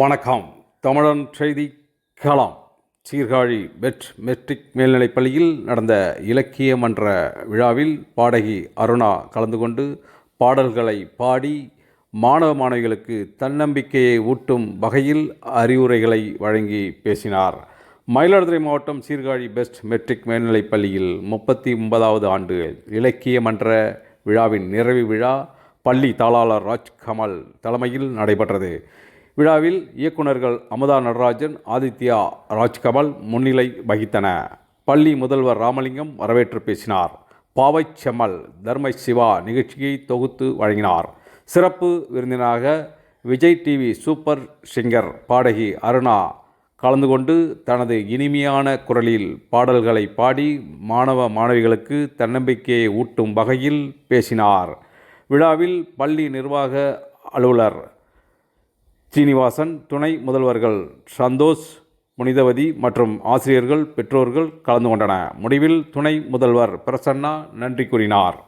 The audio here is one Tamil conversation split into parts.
வணக்கம். தமிழன் செய்தி களம். சீர்காழி பெட் மெட்ரிக் மேல்நிலைப் பள்ளியில் நடந்த இலக்கிய மன்ற விழாவில் பாடகி அருணா கலந்து கொண்டு பாடல்களை பாடி மாணவ மாணவிகளுக்கு தன்னம்பிக்கையை ஊட்டும் வகையில் அறிவுரைகளை வழங்கி பேசினார். மயிலாடுதுறை மாவட்டம் சீர்காழி பெஸ்ட் மெட்ரிக் மேல்நிலைப் பள்ளியில் 39வது ஆண்டு இலக்கிய மன்ற விழாவின் நிறைவு விழா பள்ளி தாளாளர் ராஜ்கமல் தலைமையில் நடைபெற்றது. விழாவில் இயக்குநர்கள் அமுதா நடராஜன், ஆதித்யா ராஜ்கமல் முன்னிலை வகித்தன. பள்ளி முதல்வர் ராமலிங்கம் வரவேற்று பேசினார். பாவை செம்மல், தர்மை சிவா நிகழ்ச்சியை தொகுத்து வழங்கினார். சிறப்பு விருந்தினராக விஜய் டிவி சூப்பர் சிங்கர் பாடகி அருணா கலந்து கொண்டு தனது இனிமையான குரலில் பாடல்களை பாடி மாணவ மாணவிகளுக்கு தன்னம்பிக்கையை ஊட்டும் வகையில் பேசினார். விழாவில் பள்ளி நிர்வாக அலுவலர் சீனிவாசன், துணை முதல்வர்கள் சந்தோஷ், முனிதவதி மற்றும் ஆசிரியர்கள், பெற்றோர்கள் கலந்து கொண்டனர். முடிவில் துணை முதல்வர் பிரசன்னா நன்றி கூறினார்.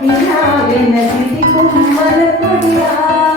நிலாவென சிரிக்கும் மலர் கொடியார்